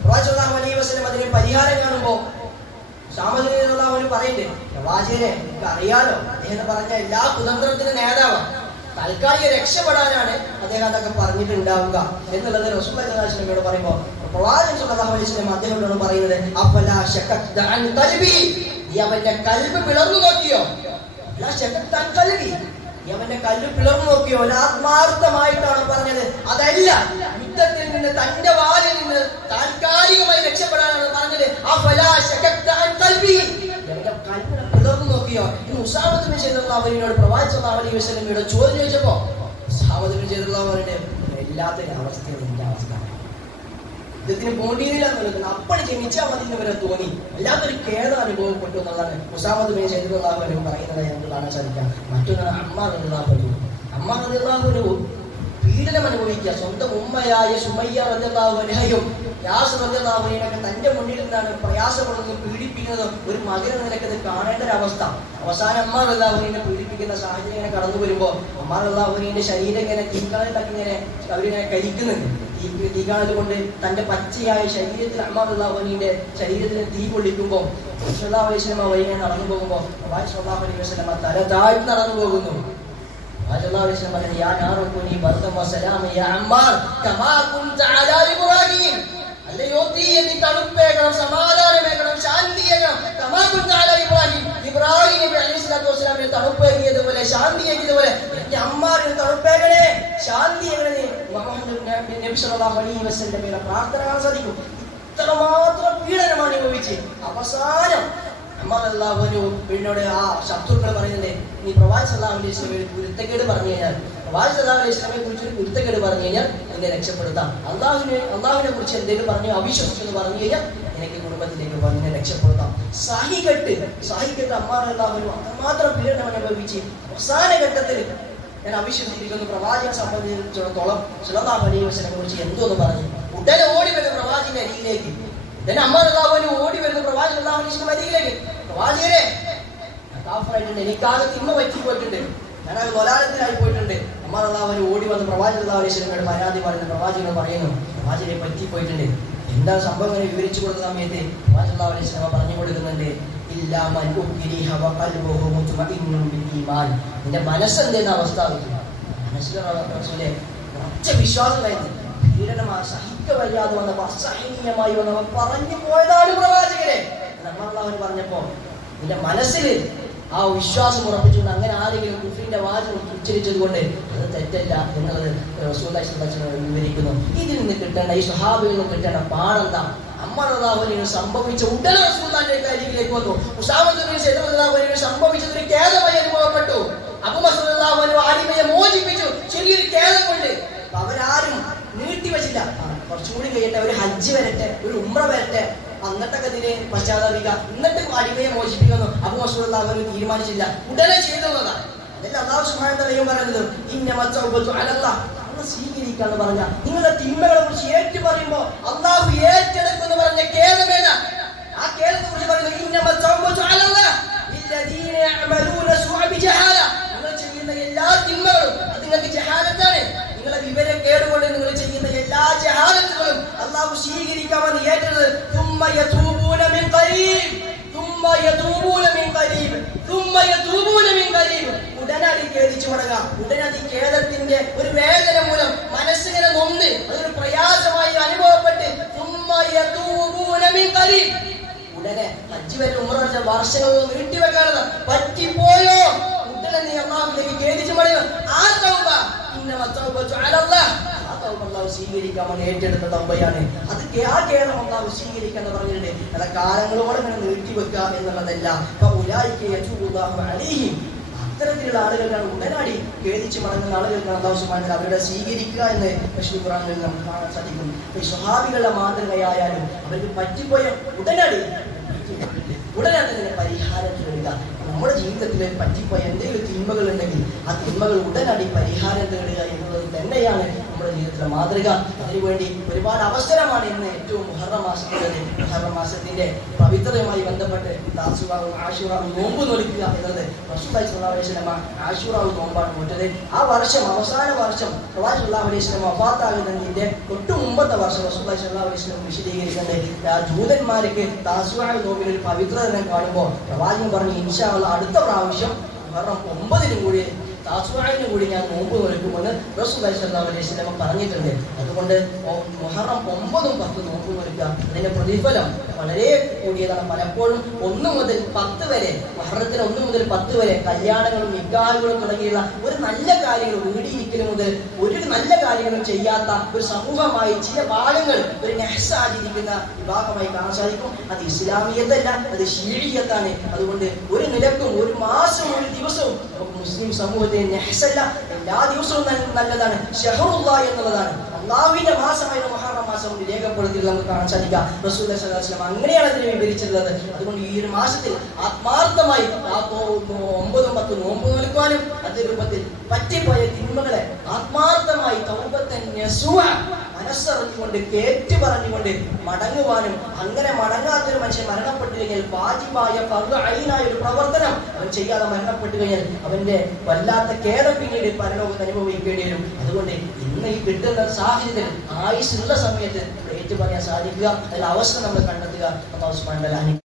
പ്രവാചകൻ സ്വല്ലല്ലാഹു അലൈഹി വസല്ലം അതിന് പരിഹാരം കാണുമ്പോൾ ഉസാമ റളിയല്ലാഹു അൻഹു പറയുന്നുണ്ട്, പ്രവാചകരെ എനിക്ക് അറിയാലോ, അദ്ദേഹം പറഞ്ഞ എല്ലാ കുതന്ത്രത്തിന്റെ നേതാവാണ്, താൽക്കാലിക രക്ഷപ്പെടാനാണ് അദ്ദേഹം അതൊക്കെ പറഞ്ഞിട്ടുണ്ടാവുക എന്നുള്ളത് റസൂലുള്ളാഹി സ്വല്ലല്ലാഹു അലൈഹി വസല്ലമയോട് പറയുമ്പോൾ പ്രവാചകൻ സ്വല്ലല്ലാഹു അലൈഹി വസല്ലം അദ്ദേഹത്തോട് പറയുന്നത്, അഫലാ ശഖഖ്ത അൻ ഖൽബി, നീ അവന്റെ കൽബ് പിളർന്നു നോക്കിയോ? ലാ ശഖഖ്ത അൻ ഖൽബി, നീ അവന്റെ കൽബ് പിളർന്നു നോക്കിയോ? ആത്മാർത്ഥമായിട്ടാണ് പറഞ്ഞത്, അതല്ല യുദ്ധത്തിൽ നിന്ന് തന്റെ വാലിൽ നിന്ന് താൽക്കാലികമായി രക്ഷപ്പെടാനാണ് പറഞ്ഞത്. അഫലാ ശഖഖ്ത അൻ ഖൽബി, അവന്റെ കൽബിനെ പിളർന്നു നോക്കിയോ? ഈ ഉസാമത്തുബ്നു റളിയല്ലാഹുവിനോട് പ്രവാചകൻ സ്വല്ലല്ലാഹു അലൈഹി വസല്ലമയോട് ചോദ്യം ചോദിച്ചപ്പോ ഉസാമത്തുബ്നു റളിയല്ലാഹുവിന്റെ എല്ലാത്തിനും അവസ്ഥയാണ് എന്റെ അവസ്ഥ, യുദ്ധത്തിന് പോണ്ടിയില്ല എന്നുള്ളത് അപ്പടി ജനിച്ചാൽ മതി എന്ന് വരെ തോന്നി, വല്ലാത്തൊരു ഖേദം അനുഭവപ്പെട്ടു എന്നുള്ളതാണ് ഉസാമത്തുബ്നു റളിയല്ലാഹു അൻഹു പറയുന്നത് നമുക്ക് കാണാൻ സാധിക്കാം. മറ്റൊന്നാണ് അമ്മാർ റളിയല്ലാഹു അൻഹു. അമ്മാർ റളിയല്ലാഹു അൻഹു പീഡനം അനുഭവിക്കുക. സ്വന്തം ഉമ്മയായ സുമയ്യ റളിയല്ലാഹു അൻഹയും യാസ് റളിയല്ലാഹു അൻഹയൊക്കെ തന്റെ മുന്നിൽ നിന്നാണ് പ്രയാസപ്പെടുന്നത്, പീഡിപ്പിക്കുന്നത്. ഒരു മകൻ നിലക്കത് കാണേണ്ട ഒരു അവസ്ഥ. അവസാനം അമ്മാർ റളിയല്ലാഹു അൻഹയെ പീഡിപ്പിക്കുന്ന സാഹചര്യം ഇങ്ങനെ കടന്നു വരുമ്പോൾ അമ്മാർ റളിയല്ലാഹു അൻഹയുടെ ശരീരം ഇങ്ങനെ തീക്കാളിലൊക്കെ ഇങ്ങനെ അവരിങ്ങനെ കരിക്കുന്നുണ്ട്. തീകാണൽ കൊണ്ട് തന്റെ പച്ചയായ ശരീരത്തിൽ അമ്മാർ റളിയല്ലാഹു അൻഹയുടെ ശരീരത്തിന് തീ കൊള്ളിക്കുമ്പോൾ സ്വല്ലല്ലാഹു അലൈഹി വസല്ലം വഴിയെ നടന്നു പോകുമ്പോൾ പ്രവാചകൻ സ്വല്ലല്ലാഹു അലൈഹി വസല്ലം തല താഴ്ത്തി നടന്നു പോകുന്നു. അല്ലയോ തീയെ നീ തണുപ്പേകണം, സമാധാനമേകണം, ശാന്തിയേകണം. ഇബ്രാഹിം നബി അലൈഹിസ്സലാത്തു വസ്സലാമിനെ തണുപ്പേകിയതുപോലെ ശാന്തിയേകിയതുപോലെ എന്റെ അമ്മാരിന് തണുപ്പേകണേ, ശാന്തിയേകണേ. മുഹമ്മദ് നബി സല്ലല്ലാഹു അലൈഹി വസല്ലമയുടെ പ്രാർത്ഥന കാണാൻ സാധിക്കും. ഇത്രമാത്രം പീഡനമാണ് അനുഭവിച്ച് അവസാനം അമ്മാർ റളിയല്ലാഹു അൻഹു പിന്നോട് ആ ശത്രുക്കൾ പറയുന്നത്, നീ പ്രവാചകൻ സല്ലല്ലാഹു അലൈഹി വസല്ലമയെ കുരുത്തക്കേട് പറഞ്ഞു കഴിഞ്ഞാൽ, പ്രവാചകൻ സല്ലല്ലാഹു അലൈഹി വസല്ലമയെ കുറിച്ച് ഒരു കുരുത്തക്കേട് പറഞ്ഞു കഴിഞ്ഞാൽ നിന്നെ രക്ഷപ്പെടുത്താം, അള്ളാഹുവിനെ കുറിച്ച് എന്തെങ്കിലും പറഞ്ഞു അവിശ്വസിച്ചെന്ന് പറഞ്ഞു കഴിഞ്ഞാൽ എനിക്ക് കുടുംബത്തിലേക്ക് പോകാൻ നിന്നെ രക്ഷപ്പെടുത്താം. സഹികെട്ട് അമ്മാർ റളിയല്ലാഹു അൻഹു അത്രമാത്രം പീഡനം അനുഭവിച്ച് അവസാന ഘട്ടത്തിൽ ഞാൻ അവിശ്വസിച്ചിരിക്കുന്നു. പ്രവാചകനെ സംബന്ധിച്ചിടത്തോളം സല്ലല്ലാഹു അലൈഹി വസല്ലമയെ കുറിച്ച് എന്തോന്ന് പറഞ്ഞു ഉടനെ ഓടി വരുന്ന പ്രവാചകന്റെ അരികിലേക്ക്, അമ്മാർ റളിയല്ലാഹു അൻഹു ഓടി വരുന്ന പ്രവാചകൻ സല്ലല്ലാഹു അലൈഹി വസല്ലം അരികിലേക്ക്, പ്രവാചകരെ കാഫിറായിട്ടുണ്ട്, എനിക്കാകെ തിന്മ പറ്റി പോയിട്ടുണ്ട്, ഞാനത് ളലാലത്തിലായി പോയിട്ടുണ്ട്. അമ്മാർ റളിയല്ലാഹു അൻഹു ഓടി വന്ന് പ്രവാചകൻ സല്ലല്ലാഹു അലൈഹി വസല്ലമയോട് പരാതി പറയുന്നു. പ്രവാചകൻ പറയുന്നു, പ്രവാചകനെ പറ്റി പോയിട്ടുണ്ട്. എന്താ സംഭവം ഇങ്ങനെ വിവരിച്ചു കൊടുത്ത സമയത്ത് പ്രവാചകൻ സല്ലല്ലാഹു അലൈഹി വസല്ലം പറഞ്ഞു കൊടുക്കുന്നുണ്ട്, ഇല്ലാ മൻ ഉക്രിഹ വഖൽബുഹു മുത്മഇന്നുൻ ബിൽ ഈമാൻ, നിന്റെ മനസ്സെന്തെന്ന അവസ്ഥ മനസ്സിലെ ഒറ്റ വിശ്വാസമായിരുന്നു. പീഡനമായി സഹിക്ക വയ്യാതെ വന്നപ്പോൾ അസഹനീയമായി വന്നവർ പറഞ്ഞു പോയതാണ് പ്രവാചകരെ. അമ്മാർ പറഞ്ഞപ്പോ നിന്റെ മനസ്സിൽ ആ വിശ്വാസം ഉറപ്പിച്ചുകൊണ്ട് അങ്ങനെ ആരെങ്കിലും കുഫ്രിന്റെ വാചകം ഉച്ചരിച്ചത് കൊണ്ട് അത് തെറ്റല്ല എന്നുള്ളത് റസൂലുള്ളാഹി സ്വല്ലല്ലാഹു അലൈഹി വസല്ലം വിവരിക്കുന്നു. ഇതിൽ നിന്ന് കിട്ടേണ്ട, ഈ സ്വഹാബിയിൽ നിന്ന് കിട്ടേണ്ട പാഠെന്താ? അമ്മാർ റളിയല്ലാഹു അൻഹു സംഭവിച്ച ഉടനെ റസൂലുള്ളാഹിന്റെ അരികിലേക്ക് വന്നു. ഉസാമ റളിയല്ലാഹു അൻഹു സംഭവിച്ചത് ഒരു ഖേദമായി അനുഭവപ്പെട്ടു. അബൂ ബക്കർ റളിയല്ലാഹു അൻഹു ആലിമയെ മോചിപ്പിച്ചു, ചെറിയൊരു ഖേദം കൊണ്ട്. അവരാരും നീട്ടിവെച്ചില്ല, കുറച്ചുകൂടി കഴിയട്ടെ, ഒരു ഹജ്ജ് വരട്ടെ, ഒരു ഉംറ വരട്ടെ, എന്നിട്ടൊക്കെ ഇതിനെ പശ്ചാത്തപിക്കുക, എന്നിട്ട് അടിമയെ മോചിപ്പിക്കുന്നു അബൂ ബക്കർ റളിയല്ലാഹു അൻഹു തീരുമാനിച്ചില്ല, ഉടനെ ചെയ്തതാണ്. അതല്ല അല്ലാഹു സുബ്ഹാനഹു വ തആല പറയുന്നത്, ഇന്നമ തൗബതു അലല്ലാഹ്, അല്ലാഹു സ്വീകരിക്കാന്ന് പറഞ്ഞ നിങ്ങളുടെ തിന്മകളെ കുറിച്ച് ഏറ്റു പറയുമ്പോൾ അല്ലാഹു ഏറ്റെടുക്കുമെന്ന് പറഞ്ഞ ഖേദമേന, ആ ഖേദത്തെ കുറിച്ച് പറയുന്നത് ഇന്നമ തൗബതു അലല്ലാഹ് ലില്ലദീന യഅമലൂന സുഅ ബിജഹാല, നിങ്ങൾ ചെയ്യുന്ന എല്ലാ തിന്മകളും അത് നിങ്ങൾക്ക് ജഹാലത്താണ്, നിങ്ങളെ വിവരക്കേടുകൊണ്ട് നിങ്ങൾ ചെയ്യുന്ന എല്ലാ ജഹാലത്തുകളും അല്ലാഹു സ്വീകരിക്കാമെന്ന് ഏറ്റത്. ഉടനടി ഖേദിച്ചു മടങ്ങാം. ഉടനടി ഖേദത്തിന്റെ ഒരു വേദന മൂലം മനസ്സിങ്ങനെ നൊന്ന് അതൊരു പ്രയാസമായി അനുഭവപ്പെട്ട് ഉടനെ ഹജ്ജ് വരെ ഉംറ വർഷങ്ങളൊന്നും നീട്ടിവെക്കാതെ പറ്റിപ്പോയോ ഉടനെ നീ അല്ലാഹുവിലേക്ക് ഖേദിച്ചു മടങ്ങും. ആ തൗബ അല്ലാഹു സ്വീകരിക്കാൻ ഏറ്റെടുത്ത തൗബയാണ്. അത് ആ ഖേദം അല്ലാഹു സ്വീകരിക്കാന്ന് പറഞ്ഞിട്ടുണ്ട്. അല്ല കാലങ്ങളോടെ ഇങ്ങനെ നീട്ടിവെക്കുക എന്നുള്ളതല്ല. ഇത്തരത്തിലുള്ള ആളുകൾക്കാണ് ഉടനടി ഖേദിച്ച് മടങ്ങുന്ന ആളുകൾക്കാണ് അല്ലാഹു സുബ്ഹാനഹു വ തആല അവരുടെ സ്വീകരിക്കുക എന്ന് വിശുദ്ധ ഖുർആനിൽ നമുക്ക് കാണാൻ സാധിക്കും. ഈ സ്വഹാബികളുടെ മാതൃകയായാലും അവർക്ക് പറ്റിപ്പോയ ഉടനടി അതിന് പരിഹാരം തേടുക. നമ്മുടെ ജീവിതത്തിൽ പറ്റിപ്പോയ എന്തെങ്കിലും തിന്മകൾ ഉണ്ടെങ്കിൽ ആ തിന്മകൾ ഉടനടി പരിഹാരം തേടുക എന്നുള്ളത് തന്നെയാണ് നമ്മുടെ ജീവിതത്തിലെ മാതൃക. അതിനുവേണ്ടി ഒരുപാട് അവസരമാണ് ഇന്ന് ഏറ്റവും മുഹറം മാസത്തിലുള്ളത്. മുഹറം മാസത്തിന്റെ പവിത്രതയുമായി ബന്ധപ്പെട്ട് താസുറാവും ആശുറാവും നോമ്പ് നോൽക്കുക എന്നത് റസൂലുള്ളാഹി സ്വല്ലല്ലാഹു അലൈഹി വസല്ലം ആശുറാവും നോമ്പാണ് നോറ്റത്. ആ വർഷം അവസാന വർഷം പ്രവാചകൻ സ്വല്ലല്ലാഹു അലൈഹി വസല്ലം വഫാത്താകുന്നതിന്റെ തൊട്ട് മുമ്പത്തെ വർഷം റസൂലുള്ളാഹി സ്വല്ലല്ലാഹു അലൈഹി വസല്ലം വിശദീകരിക്കുന്നത് ആ ജൂതന്മാർക്ക് താസുറാവ് നോമ്പിൽ ഒരു പവിത്രത കാണുമ്പോൾ പ്രവാചകൻ പറഞ്ഞു, ഇൻഷാ അല്ലാഹ് അടുത്ത പ്രാവശ്യം മുഹറം 9 കൂടി താസുആയിന് കൂടി ഞാൻ നോമ്പ് നോൽക്കുമെന്ന് റസൂലുള്ളാഹി സ്വല്ലല്ലാഹു അലൈഹി വസല്ലം പറഞ്ഞിട്ടുണ്ട്. അതുകൊണ്ട് മുഹറം 9, 10 നോമ്പ് നോൽക്കുക. അതിന്റെ പ്രതിഫലം വളരെ കൂടിയതാണ്. പലപ്പോഴും 1 മുതൽ 10 വരെ, മുഹറത്തിന് 1 മുതൽ 10 വരെ കല്യാണങ്ങളും നിക്കാഹുകളും തുടങ്ങിയുള്ള ഒരു നല്ല കാര്യങ്ങൾ വീടിയിരിക്കൽ മുതൽ ഒരു നല്ല കാര്യങ്ങളും ചെയ്യാത്ത ഒരു സമൂഹമായി ചില ഭാഗങ്ങൾ ഒരു നെഹ്സ് ആചരിക്കുന്ന വിഭാഗമായി കാണാൻ സാധിക്കും. അത് ഇസ്ലാമിയത്തല്ല, അത് ശീഇയ്യത്താണ്. അതുകൊണ്ട് ഒരു നിലക്കും ഒരു മാസം ഒരു ദിവസവും മുസ്ലിം സമൂഹത്തിന് നെഹ്സല്ല. എല്ലാ ദിവസവും നല്ലതാണ്. ഷഹറുല്ലാഹ് എന്നുള്ളതാണ് അല്ലാഹുവിന്റെ മാസമായ മുഹറം മാസം രേഖപ്പെടുത്തിയത് നമുക്ക് കാണാൻ സാധിക്കാം. റസൂലുള്ളാഹി സ്വല്ലല്ലാഹു അലൈഹി വസല്ലം അങ്ങനെയാണ് അതിനെ വിവരിച്ചിട്ടുള്ളത്. അതുകൊണ്ട് ഈ ഒരു മാസത്തിൽ ആത്മാർത്ഥമായി 9, 10 നോമ്പ് നോൽക്കാനും അതേ രൂപത്തിൽ പറ്റിപ്പോയ തിന്മകളെ ആത്മാർത്ഥമായി തൗബത്തൻ നസൂഅ മനസ്സറിഞ്ഞുകൊണ്ട് കേറ്റ് പറഞ്ഞുകൊണ്ട് മടങ്ങുവാനും, അങ്ങനെ മടങ്ങാത്തൊരു മനുഷ്യൻ മരണപ്പെട്ടു കഴിഞ്ഞാൽ വാജിബായ ഫർദ് ഐനായ ഒരു പ്രവർത്തനം അവൻ ചെയ്യാതെ മരണപ്പെട്ടു കഴിഞ്ഞാൽ അവന്റെ വല്ലാത്ത ഖേദം പിന്നീട് പരലോകത്ത് അനുഭവിക്കേണ്ടി വരും. അതുകൊണ്ട് ഇന്ന് ഈ കിട്ടുന്ന സാഹചര്യത്തിൽ ആയുസ്സുള്ള സമയത്ത് ഏറ്റു പറയാൻ സാധിക്കുക, അതിൽ അവസരം നമ്മൾ കണ്ടെത്തുക. അല്ലാഹു സുബ്ഹാനഹു വ തആല